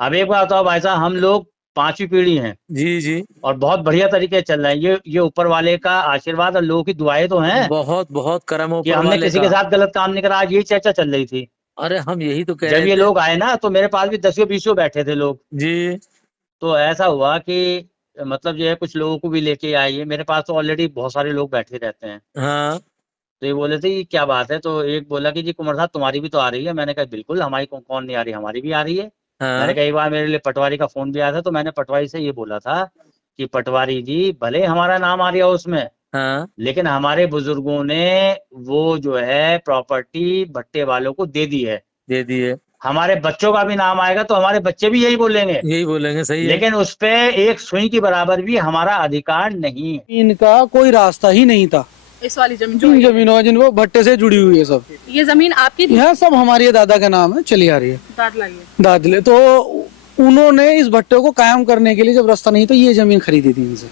अब एक बात बताओ भाई साहब, हम लोग पांचवी पीढ़ी हैं जी जी। और बहुत बढ़िया तरीके से चल रहे हैं। ये ऊपर वाले का आशीर्वाद और लोगों की दुआएं तो हैं बहुत बहुत करम कि ऊपर हमने वाले किसी का। के साथ गलत काम नहीं करा। आज यही चर्चा चल रही थी अरे हम यही तो कह जब रहे ये थे। लोग आए ना, तो मेरे पास भी 10-20 बैठे थे लोग। जी। तो ऐसा हुआ कि मतलब जो है कुछ लोगों को भी लेके आइए। मेरे पास तो ऑलरेडी बहुत सारे लोग बैठे रहते हैं। हाँ तो ये बोले थे ये क्या बात है, तो एक बोला कि जी कुंवर साहब तुम्हारी भी तो आ रही है। मैंने कहा बिल्कुल, हमारी कौन नहीं आ रही, हमारी भी आ रही है। मैंने हाँ कई बार मेरे लिए पटवारी का फोन भी आया था, तो मैंने पटवारी से ये बोला था कि पटवारी जी भले हमारा नाम आ रहा हो उसमें, हाँ। लेकिन हमारे बुजुर्गों ने वो जो है प्रॉपर्टी भट्टे वालों को दे दी है। दे दिए। हमारे बच्चों का भी नाम आएगा तो हमारे बच्चे भी यही बोलेंगे, यही बोलेंगे, सही है। लेकिन उस पे एक सुई की बराबर भी हमारा अधिकार नहीं है। इनका कोई रास्ता ही नहीं था। इस वाली जमीन जो इन है, जमीनों है जिनको भट्टे से जुड़ी हुई है सब, ये जमीन आपकी थी? यह सब हमारे दादा के नाम है, चली आ रही है दादला ये। दादले। तो उन्होंने इस भट्टे को कायम करने के लिए जब रास्ता नहीं तो ये जमीन खरीदी थी इनसे।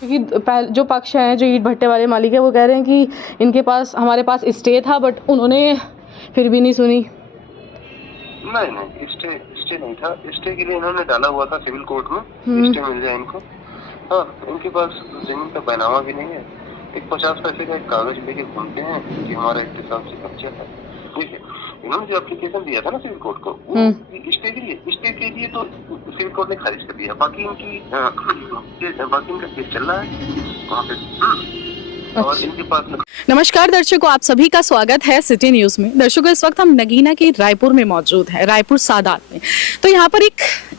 क्योंकि जो पक्ष हैं, जो ईंट भट्टे वाले मालिक है, वो कह रहे हैं कि इनके पास हमारे पास स्टे था, बट उन्होंने फिर भी नहीं सुनी। नहीं, स्टे नहीं था। स्टे के लिए इन्होंने डाला हुआ था सिविल कोर्ट में, स्टे मिल जाए इनको। हाँ, इनके पास जमीन का बैनामा भी नहीं है। एक 50 पैसे का एक कागज लेके घूमते हैं कि हमारा इत्तेसाब से कब्जा है। देखिए, इन्होंने जो एप्लीकेशन दिया था ना सिविल कोर्ट को, स्टे के लिए तो सिविल कोर्ट ने खारिज कर दिया। बाकी इनका केस चल रहा है वहाँ पे। और इनके पास नमस्कार दर्शकों, आप सभी का स्वागत है सिटी न्यूज में। दर्शकों, इस वक्त हम नगीना के रायपुर में मौजूद है, रायपुर सादात में। तो यहाँ पर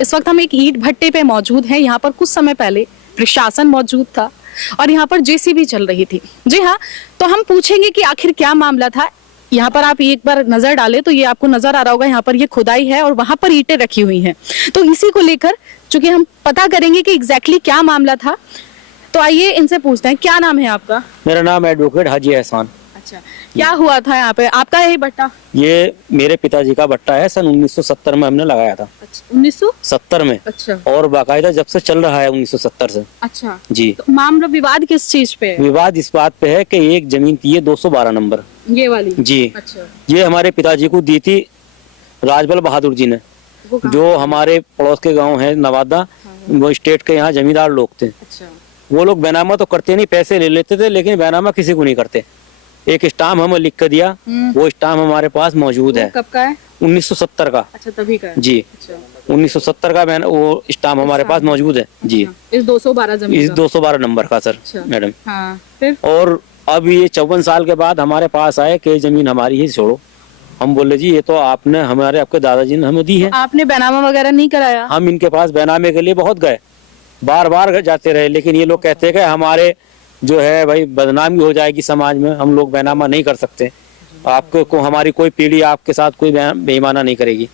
इस वक्त हम एक ईंट भट्टे पे मौजूद हैं। यहाँ पर कुछ समय पहले प्रशासन मौजूद था और यहाँ पर जेसीबी चल रही थी। जी हाँ, तो हम पूछेंगे कि आखिर क्या मामला था। यहाँ पर आप एक बार नजर डालें तो ये आपको नजर आ रहा होगा, यहाँ पर ये खुदाई है और वहां पर ईंटें रखी हुई हैं। तो इसी को लेकर चूंकि हम पता करेंगे कि एग्जैक्टली क्या मामला था, तो आइए इनसे पूछते हैं। क्या नाम है आपका? मेरा नाम एडवोकेट हाजी एहसान। अच्छा, क्या हुआ था यहाँ पे? आपका यही भट्टा? ये मेरे पिताजी का भट्टा है। सन 1970 में हमने लगाया था। अच्छा, 1970 में। अच्छा। और बाकायदा जब से चल रहा है 1970 से। अच्छा जी। तो मामला विवाद किस चीज पे है? विवाद इस बात पे है कि एक जमीन थी, ये 212 नंबर, ये वाली? जी। अच्छा। ये हमारे पिताजी को दी थी राजबल बहादुर जी ने, जो हमारे पड़ोस के गाँव है नवादा। वो स्टेट के यहाँ जमींदार लोग थे। अच्छा। वो लोग बैनामा तो करते नहीं, पैसे ले लेते थे, लेकिन बैनामा किसी को नहीं करते। एक स्टाम्प हमें लिख कर दिया, वो स्टाम्प हमारे पास मौजूद है। कब का है? 1970 का। अच्छा, तभी का है। जी। अच्छा। 1970 का वो स्टाम्प हमारे पास मौजूद है। जी। इस 212 जमीन इस 212 नंबर का सर। अच्छा। मैडम। हाँ, फिर? और अब ये 54 साल के बाद हमारे पास आए कि जमीन हमारी ही छोड़ो। हम बोले जी ये तो आपने आपके दादाजी ने हमें दी है। आपने बैनामा वगैरह नहीं कराया? हम इनके पास बैनामे के लिए बहुत गए, बार बार जाते रहे, लेकिन ये लोग कहते हैं कि हमारे जो है भाई बदनामी हो जाएगी समाज में, हम लोग बैनामा नहीं कर सकते। आपको हमारी कोई पीढ़ी आपके साथ कोई बेईमाना नहीं करेगी।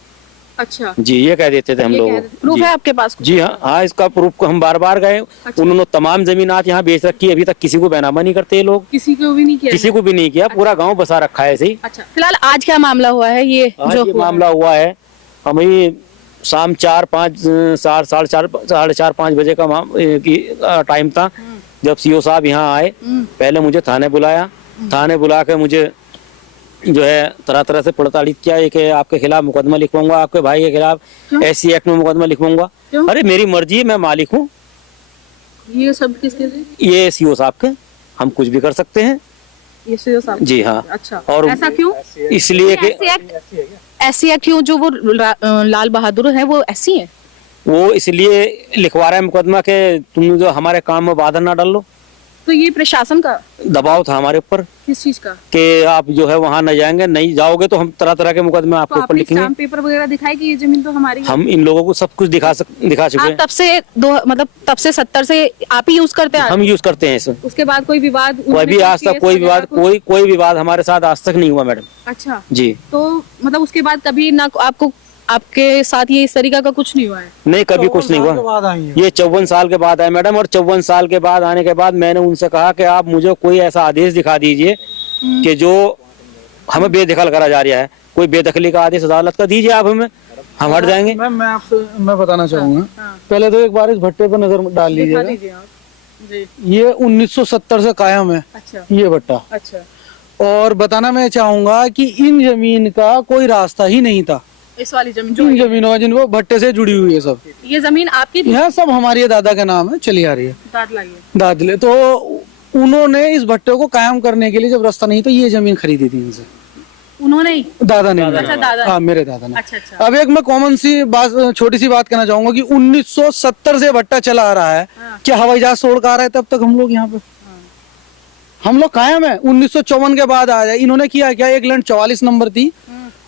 अच्छा जी, ये कह देते थे हम लोग। प्रूफ है आपके पास? जी हाँ, इसका प्रूफ को हम बार बार गए। अच्छा। उन्होंने तमाम जमीनात यहाँ बेच रखी है, अभी तक किसी को बैनामा नहीं करते ये लोग। किसी को भी नहीं किया? किसी को भी नहीं किया, पूरा गांव बसा रखा है ऐसे ही। अच्छा, फिलहाल आज क्या मामला हुआ है? ये जो मामला हुआ है, हम ये शाम 4-5 साढ़े 4-5 बजे का टाइम था जब सीओ साहब यहाँ आए। पहले मुझे थाने बुलाया, थाने बुला के मुझे जो है तरह तरह से प्रताड़ित किया कि आपके खिलाफ मुकदमा लिखवाऊंगा, आपके भाई के खिलाफ ऐसी एक्ट में मुकदमा लिखवाऊंगा। अरे मेरी मर्जी है, मैं मालिक हूँ। ये सब किसके लिए? ये सीओ साहब के, हम कुछ भी कर सकते हैं। ये सीओ साहब? जी हाँ। अच्छा, और ऐसा क्यों? इसलिए कि ऐसी एक्ट क्यों? जो वो लाल बहादुर है वो ऐसी है? वो इसलिए लिखवा रहा है मुकदमा के तुम जो हमारे काम में बाधा ना डाल लो। तो ये प्रशासन का दबाव था हमारे ऊपर। किस चीज का? कि आप जो है वहाँ न जाएंगे, नहीं जाओगे तो हम तरह तरह के मुकदमे आपके ऊपर लिखेंगे। स्टाम्प पेपर वगैरह दिखाए कि ये जमीन तो हमारी है? हम इन लोगों को सब कुछ दिखा चुके हैं। तब से तब से 70 से आप ही यूज करते हैं? हम यूज करते हैं इसे। उसके बाद कोई विवाद? कोई भी आज तक कोई विवाद हमारे साथ आज तक नहीं हुआ मैडम। अच्छा जी। तो मतलब उसके बाद कभी ना आपके साथ ये इस तरीका का कुछ नहीं हुआ है? नहीं, कभी कुछ नहीं हुआ। ये 54 साल के बाद आए मैडम, और 54 साल के बाद आने के बाद मैंने उनसे कहा कि आप मुझे कोई ऐसा आदेश दिखा दीजिए कि जो हमें बेदखल करा जा रहा है। कोई बेदखली का आदेश अदालत का दीजिए आप हमें, हम हट जाएंगे। मैं बताना चाहूंगा। पहले तो एक बार इस भट्टे पर नजर डाल लीजिएगा। ये 1970 से कायम है। अच्छा। ये भट्टा। अच्छा। और बताना मैं चाहूंगा कि इन जमीन का कोई रास्ता ही नहीं था। इस वाली जमीन जो इन जमीनों है जिनको भट्टे से जुड़ी हुई है सब, ये जमीन आपकी थी? यह सब हमारी है, दादा का नाम है, चली आ रही है दादला ये। दादले। तो उन्होंने इस भट्टे को कायम करने के लिए जब रास्ता नहीं तो ये जमीन खरीदी थी इनसे, उन्होंने ही? दादा ने। अच्छा, दादा। हाँ, मेरे दादा ने। अच्छा अच्छा। अब एक मैं कॉमन सी बात, छोटी सी बात कहना चाहूंगा कि 1970 से भट्टा चला आ रहा है, क्या हवाई जहाज छोड़ कर आ रहा है तब तक हम लोग यहाँ पे हम लोग कायम है। 1954 के बाद आ जाए, इन्होंने किया क्या, एक लैंड 44 नंबर थी,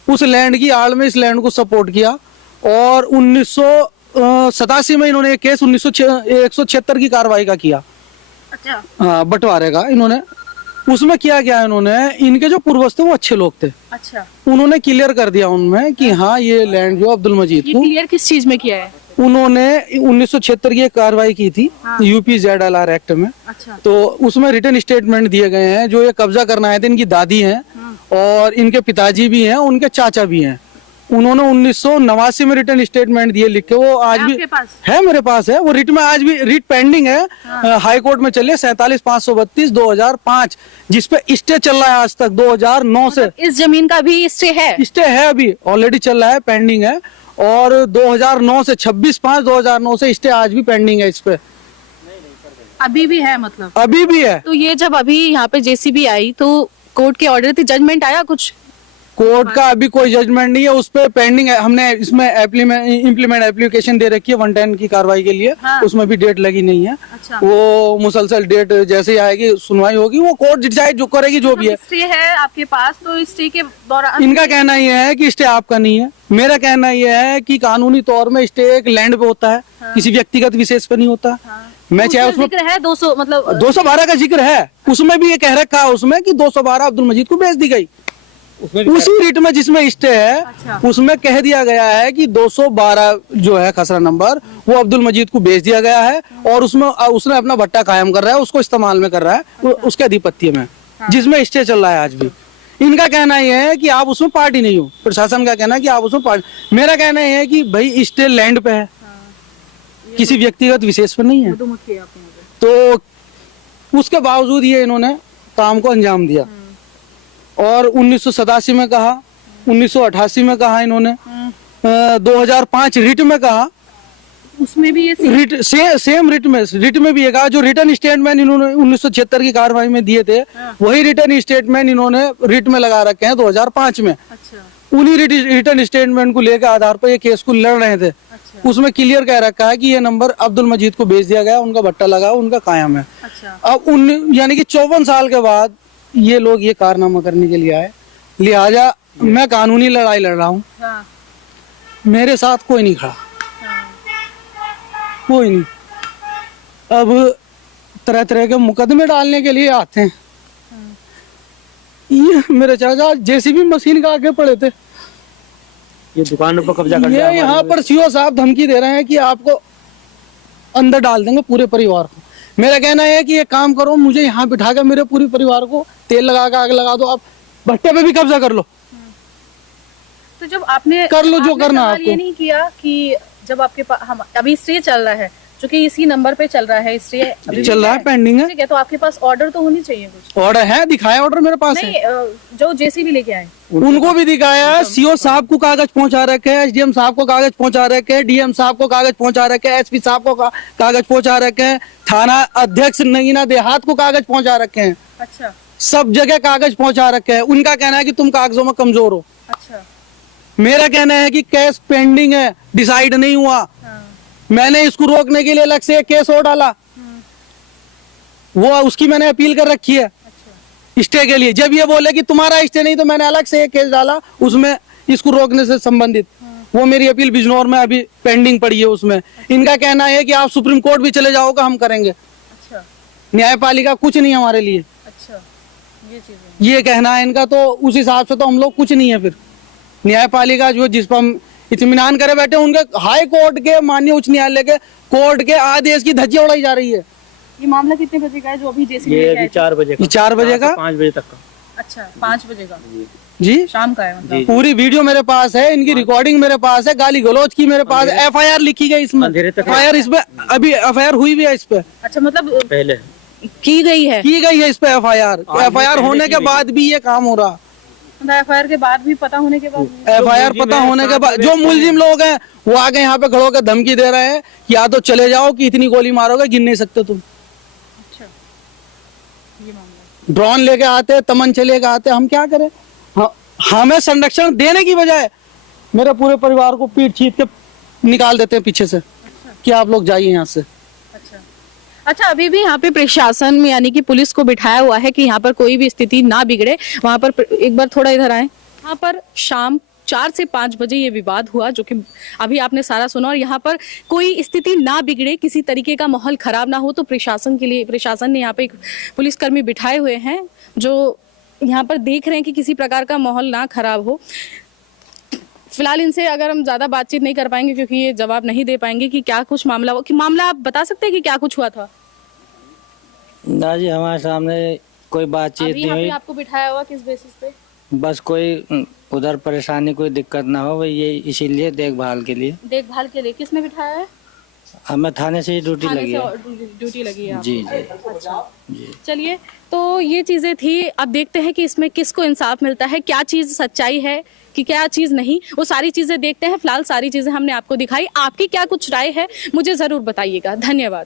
उस लैंड की आड़ में इस लैंड को सपोर्ट किया, और 1987 में इन्होंने एक केस 176 की कार्रवाई का किया। अच्छा। हाँ, बंटवारे का। इन्होंने उसमें किया क्या, इन्होंने इनके जो पूर्वज थे वो अच्छे लोग थे, अच्छा। उन्होंने क्लियर कर दिया उनमें कि हाँ ये लैंड जो अब्दुल मजीद ये को, क्लियर किस चीज में किया है? उन्होंने 1976 की एक कार्रवाई की थी यूपी ZLR एक्ट में। अच्छा। तो उसमें रिटर्न स्टेटमेंट दिए गए हैं, जो ये कब्जा करना आए थे, इनकी दादी हैं और इनके पिताजी भी हैं, उनके चाचा भी हैं। उन्होंने 1989 में रिटर्न स्टेटमेंट दिए लिख के, वो आज भी है मेरे पास है, वो रिट में आज भी रिट पेंडिंग है, हाई कोर्ट में चलिए 47,532/2005, जिसपे स्टे चल रहा है आज तक 2009 से। इस जमीन का भी स्टे है? स्टे है, अभी ऑलरेडी चल रहा है, पेंडिंग है, और 2009 से 26/5/2009 से स्टे आज भी पेंडिंग है इस पे, अभी भी है मतलब? अभी भी है। तो ये जब अभी यहाँ पे JCB आई तो कोर्ट के ऑर्डर थी, जजमेंट आया कुछ? कोर्ट का अभी कोई जजमेंट नहीं है, उस पे पेंडिंग है। हमने इसमें इम्प्लीमेंट एप्लीकेशन दे रखी है 110 की कार्रवाई के लिए। हाँ। उसमें भी डेट लगी नहीं है। अच्छा। वो मुसलसल डेट जैसे ही आएगी सुनवाई होगी, वो कोर्ट डिसाइड जो करेगी, जो भी है। स्टे है आपके पास, तो स्टे के दौरान इनका कहना ये है कि स्टे आपका नहीं है, मेरा कहना यह है कि कानूनी तौर में स्टे एक लैंड पे होता है। हाँ। किसी व्यक्तिगत विशेष पे नहीं होता। हाँ। मैं चाहे उसमें जिक्र है 200 मतलब 212 का जिक्र है, उसमें भी ये कह रखा है उसमें कि 212 अब्दुल मजीद को बेच दी गई, उसी रिट में जिसमें स्टे है। अच्छा। उसमें कह दिया गया है कि 212 जो है खसरा नंबर, वो अब्दुल मजीद को बेच दिया गया है, और उसमें उसने अपना भट्टा कायम कर रहा है, उसको इस्तेमाल में कर रहा है। अच्छा। उसके अधिपत्य में। हाँ। जिसमें स्टे चल रहा है आज भी। इनका कहना यह है कि आप उसमें पार्टी नहीं हो, प्रशासन का कहना है कि आप उसमें पार्टी। मेरा कहना यह है कि भाई स्टे लैंड पे है। हाँ। किसी व्यक्तिगत विशेष पर नहीं है, तो उसके बावजूद ये इन्होंने काम को अंजाम दिया। और 1987 में कहा, 1988 में कहा इन्होंने, 2005 रिट में कहा, उसमें भी ये रिट सेम रिट में भी ये कहा। जो रिटर्न स्टेटमेंट इन्होंने 1976 की कार्रवाई में दिए थे, वही रिटर्न स्टेटमेंट इन्होंने रिट में लगा रखे हैं 2005 में। अच्छा। उन्हीं रिटर्न स्टेटमेंट को लेकर आधार पर ये केस को लड़ रहे थे। अच्छा। उसमें क्लियर कह रखा है कि ये नंबर अब्दुल मजीद को बेच दिया गया, उनका भट्टा लगा, उनका कायम है। अच्छा। अब यानी कि 54 साल के बाद ये लोग ये कारनामा करने के लिए आए, लिहाजा मैं कानूनी लड़ाई लड़ रहा हूँ। हाँ। मेरे साथ कोई नहीं खड़ा। हाँ। कोई नहीं। अब तरह तरह के मुकदमे डालने के लिए आते हैं। हाँ। ये मेरे चाचा JCB मशीन का आगे पड़े थे, ये दुकान पर कब्जा कर ये यहाँ पर CO साहब धमकी दे रहे हैं कि आपको अंदर डाल देंगे पूरे परिवार को। मेरा कहना है कि ये काम करो, मुझे यहाँ बिठा कर मेरे पूरे परिवार को तेल लगा कर आग लगा दो, आप भट्टे पे भी कब्जा कर लो। तो जब आपने कर लो जो करना है आपको। ये नहीं किया कि जब आपके पास हम अभी स्टे चल रहा है, जो कि इसी नंबर पे चल रहा है, स्टे चल रहा है, पेंडिंग है, ठीक है, तो आपके पास ऑर्डर तो होनी चाहिए कुछ। ऑर्डर है, दिखाया ऑर्डर मेरे पास नहीं, है। जो JCB लेके आए उनको भी दिखाया है। CO साहब को कागज पहुंचा रखे हैं, SDM साहब को कागज पहुंचा रखे हैं, DM साहब को कागज पहुंचा रखे हैं, SP साहब को कागज पहुंचा रखे हैं, थाना अध्यक्ष नगीना देहात को कागज पहुंचा रखे हैं। अच्छा। सब जगह कागज पहुंचा रखे हैं। उनका कहना है कि तुम कागजों में कमजोर हो। अच्छा। मेरा कहना है कि केस पेंडिंग है, डिसाइड नहीं हुआ। हाँ। मैंने इसको रोकने के लिए अलग से केस और डाला। वो उसकी मैंने अपील कर रखी है। अच्छा। स्टे के लिए। जब ये बोले कि तुम्हारा स्टे नहीं, तो मैंने अलग से एक केस डाला उसमें इसको रोकने से संबंधित। वो मेरी अपील बिजनौर में अभी पेंडिंग पड़ी है उसमें। इनका कहना है कि आप सुप्रीम कोर्ट भी चले जाओगे, हम करेंगे। अच्छा। न्यायपालिका कुछ नहीं हमारे लिए। अच्छा। ये कहना है इनका, तो उस हिसाब से तो हम लोग कुछ नहीं है। फिर न्यायपालिका जो जिस पर हम इत्मीनान करे बैठे, उनके हाई कोर्ट के, माननीय उच्च न्यायालय के कोर्ट के आदेश की धज्जियां उड़ाई जा रही है। ये मामला कितने बजे का है जो अभी JCB ये अभी 4 बजे का, 4 बजे का, 5 बजे तक का। अच्छा, 5 बजे का जी, शाम का है मतलब। पूरी वीडियो मेरे पास है, इनकी रिकॉर्डिंग मेरे पास है, गाली गलौज की मेरे पास, FIR लिखी गई इसमें, FIR इसमें अभी FIR हुई भी है इस पे। अच्छा, मतलब पहले की गई है इस पे FIR होने के बाद भी ये काम हो रहा। एफआईआर के बाद भी पता होने के बाद एफआईआर पता होने के बाद जो मुलजिम लोग हैं वो आगे यहाँ पे खड़े होकर धमकी दे रहे हैं कि या तो चले जाओ कि इतनी गोली मारोगे गिन नहीं सकते तुम। अच्छा, ये मामला ड्रोन लेके आते, तमंचे लेके आते, हम क्या करें? हमें संरक्षण देने की बजाय मेरे पूरे परिवार को पीट छीट के निकाल देते हैं पीछे से कि आप लोग जाइए यहाँ से। अच्छा, अभी भी यहाँ पे प्रशासन में यानी कि पुलिस को बिठाया हुआ है कि यहाँ पर कोई भी स्थिति ना बिगड़े। वहां पर एक बार थोड़ा इधर आए, यहाँ पर शाम 4 से 5 बजे ये विवाद हुआ जो कि अभी आपने सारा सुना, और यहाँ पर कोई स्थिति ना बिगड़े, किसी तरीके का माहौल खराब ना हो, तो प्रशासन ने यहाँ पे एक पुलिसकर्मी बिठाए हुए हैं जो यहाँ पर देख रहे हैं कि किसी प्रकार का माहौल ना खराब हो। फिलहाल इनसे अगर हम ज्यादा बातचीत नहीं कर पाएंगे क्योंकि ये जवाब नहीं दे पाएंगे कि क्या कुछ मामला हो, कि मामला आप बता सकते हैं कि क्या कुछ हुआ था? ना जी, हमारे सामने कोई बातचीत अभी नहीं यहाँ पे हुई। आपको बिठाया हुआ किस बेसिस पे? बस कोई उधर परेशानी कोई दिक्कत ना हो, वही ये इसीलिए देखभाल के लिए। देखभाल के लिए किसने बिठाया है? हमें थाने से ही ड्यूटी थाने लगी से है। ड्यूटी लगी है आपको? जी जी अच्छा, जी। चलिए, तो ये चीजें थी। अब देखते हैं कि इसमें किसको इंसाफ मिलता है, क्या चीज सच्चाई है कि क्या चीज नहीं, वो सारी चीजें देखते हैं। फिलहाल सारी चीजें हमने आपको दिखाई। आपकी क्या कुछ राय है मुझे जरूर बताइएगा। धन्यवाद।